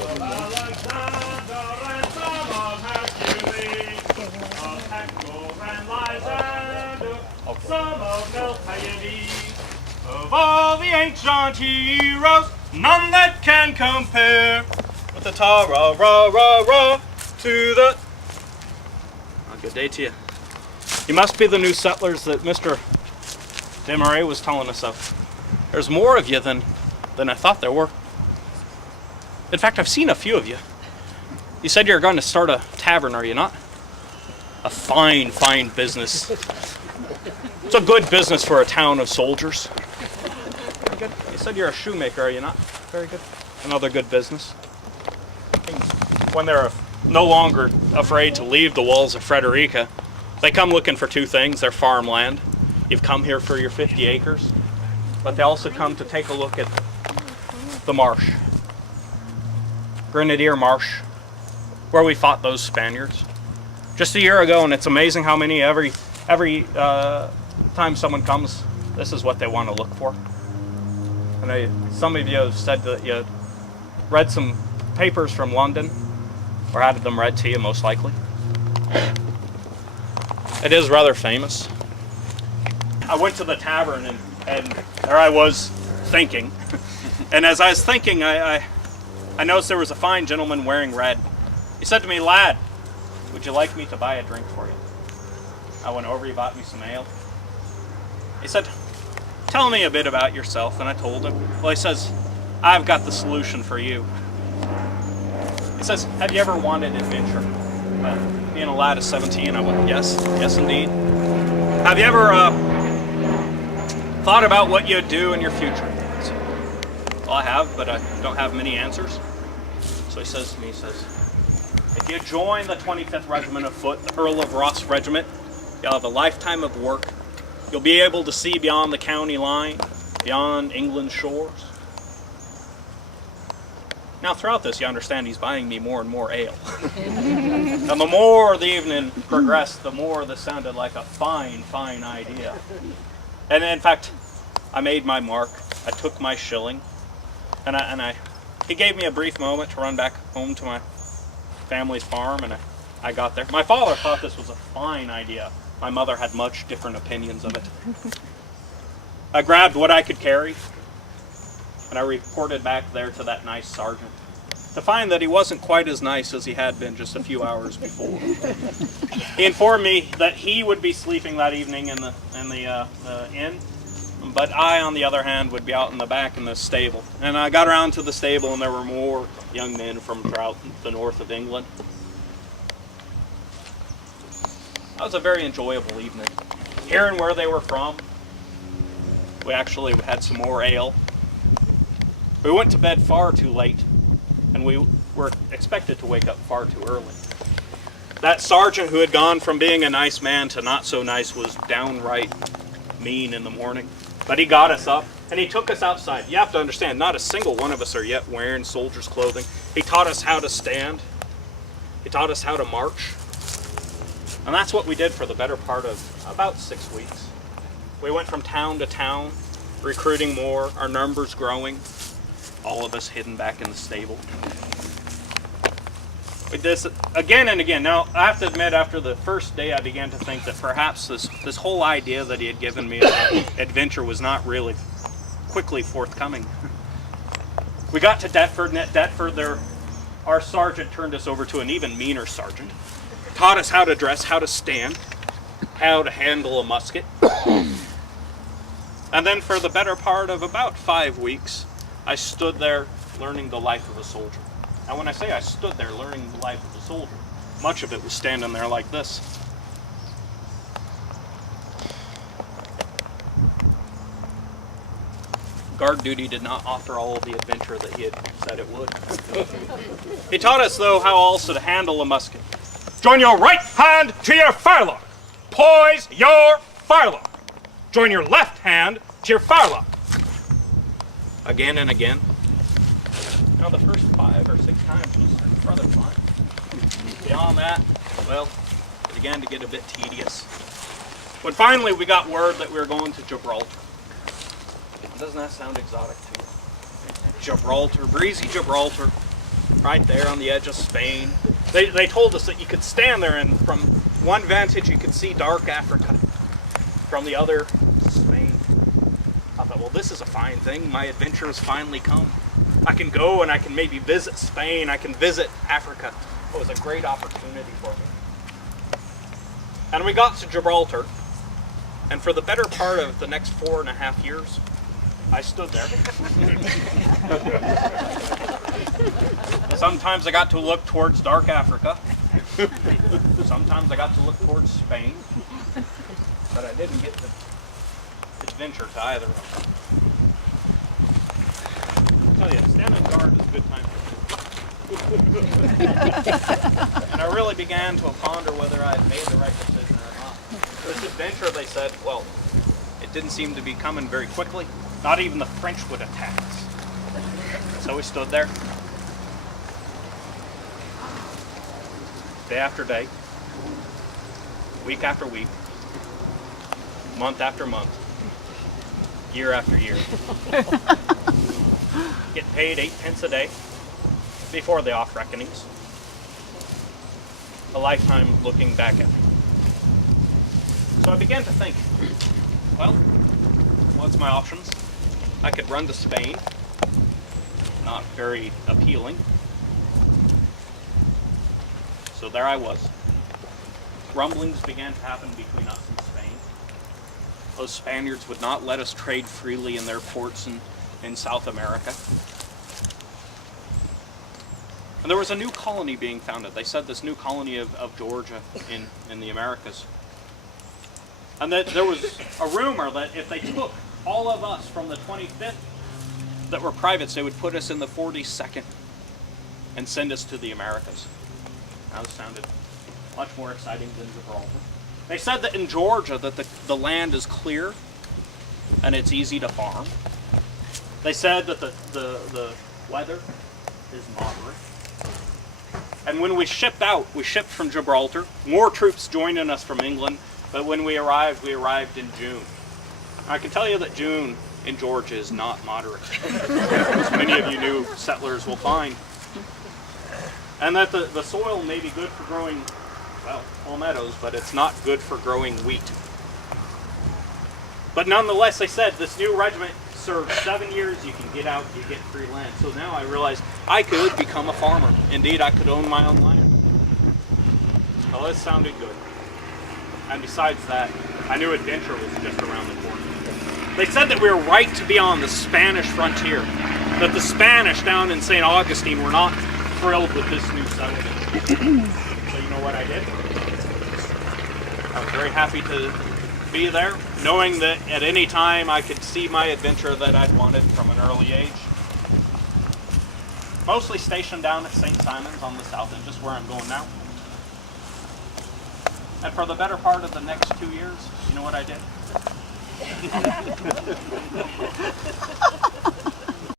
of Alexander and some of Hercules, of Hector and Lysander, some of Miltiades. Of all the ancient heroes, none that can compare with the ta-ra-ra-ra-ra to the... Oh, good day to you. You must be the new settlers that Mr. Desmarais was telling us of. There's more of you than I thought there were. In fact, I've seen a few of you. You said you're going to start a tavern, are you not? A fine, fine business. It's a good business for a town of soldiers. Very good. You said you're a shoemaker, are you not? Very good. Another good business. When they're no longer afraid to leave the walls of Frederica, they come looking for two things: their farmland. You've come here for your 50 acres, but they also come to take a look at the Marsh. Grenadier Marsh, where we fought those Spaniards just a year ago, and it's amazing how many every time someone comes, this is what they want to look for. And some of you have said that you read some papers from London, or had them read to you, most likely. It is rather famous. I went to the tavern and there I was thinking. And as I was thinking, I noticed there was a fine gentleman wearing red. He said to me, "Lad, would you like me to buy a drink for you?" I went over, he bought me some ale. He said, "Tell me a bit about yourself." And I told him. Well, he says, "I've got the solution for you." He says, "Have you ever wanted adventure?" Being a lad of 17, I went, yes indeed. "Have you ever thought about what you'd do in your future?" I said, "Well, I have, but I don't have many answers." So he says to me, "If you join the 25th Regiment of Foot, the Earl of Ross Regiment, you'll have a lifetime of work. You'll be able to see beyond the county line, beyond England's shores." Now, throughout this, you understand he's buying me more and more ale. And the more the evening progressed, the more this sounded like a fine, fine idea. And in fact, I made my mark. I took my shilling, and he gave me a brief moment to run back home to my family's farm, and I got there. My father thought this was a fine idea. My mother had much different opinions of it. I grabbed what I could carry, and I reported back there to that nice sergeant, to find that he wasn't quite as nice as he had been just a few hours before. He informed me that he would be sleeping that evening in the inn, but I, on the other hand, would be out in the back in the stable. And I got around to the stable, and there were more young men from throughout the north of England. That was a very enjoyable evening. Hearing where they were from, we actually had some more ale. We went to bed far too late, and we were expected to wake up far too early. That sergeant who had gone from being a nice man to not so nice was downright mean in the morning. But he got us up, and he took us outside. You have to understand, not a single one of us are yet wearing soldier's clothing. He taught us how to stand. He taught us how to march. And that's what we did for the better part of about 6 weeks. We went from town to town, recruiting more, our numbers growing, all of us hidden back in the stable. We did this again and again. Now, I have to admit, after the first day, I began to think that perhaps this whole idea that he had given me about adventure was not really quickly forthcoming. We got to Deptford, and at Deptford, our sergeant turned us over to an even meaner sergeant. Taught us how to dress, how to stand, how to handle a musket. And then for the better part of about 5 weeks, I stood there learning the life of a soldier. Now when I say I stood there learning the life of a soldier, much of it was standing there like this. Guard duty did not offer all of the adventure that he had said it would. He taught us, though, how also to handle a musket. Join your right hand to your firelock. Poise your firelock. Join your left hand to your firelock. Again and again. Now the first 5 or 6 times was rather fun. Beyond that, well, it began to get a bit tedious. When finally we got word that we were going to Gibraltar. Doesn't that sound exotic to you? Gibraltar, breezy Gibraltar. right there on the edge of Spain. They told us that you could stand there and from one vantage you could see dark Africa, from the other Spain. I thought, well, this is a fine thing. My adventure has finally come. I can go and I can maybe visit Spain. I can visit Africa. It was a great opportunity for me. And we got to Gibraltar, and for the better part of the next 4.5 years, I stood there. Sometimes I got to look towards dark Africa. Sometimes I got to look towards Spain. But I didn't get the adventure to either of them. I tell you, standing guard is a good time for me. And I really began to ponder whether I had made the right decision or not. This adventure, they said, well, it didn't seem to be coming very quickly. Not even the French would attack us. So we stood there, day after day, week after week, month after month, year after year. Get paid 8 pence a day before the off reckonings. A lifetime looking back at me. So I began to think, well, what's my options? I could run to Spain. Not very appealing. So there I was. Rumblings began to happen between us and Spain. Those Spaniards would not let us trade freely in their ports in South America. And there was a new colony being founded. They said this new colony of Georgia in the Americas. And that there was a rumor that if they took all of us from the 25th that were privates, they would put us in the 42nd and send us to the Americas. Now this sounded much more exciting than Gibraltar. They said that in Georgia that the land is clear and it's easy to farm. They said that the weather is moderate. And when we shipped out, we shipped from Gibraltar, more troops joining us from England, but when we arrived in June. I can tell you that June in Georgia is not moderate, as many of you new settlers will find. And that the soil may be good for growing, well, palmettos, but it's not good for growing wheat. But nonetheless, they said this new regiment served 7 years, you can get out, you get free land. So now I realized I could become a farmer. Indeed, I could own my own land. Well, this sounded good. And besides that, I knew adventure was just around the corner. They said that we were right to be on the Spanish frontier, that the Spanish down in St. Augustine were not thrilled with this new settlement. So you know what I did? I was very happy to be there, knowing that at any time I could see my adventure that I'd wanted from an early age. Mostly stationed down at St. Simon's on the south end, just where I'm going now. And for the better part of the next 2 years, you know what I did?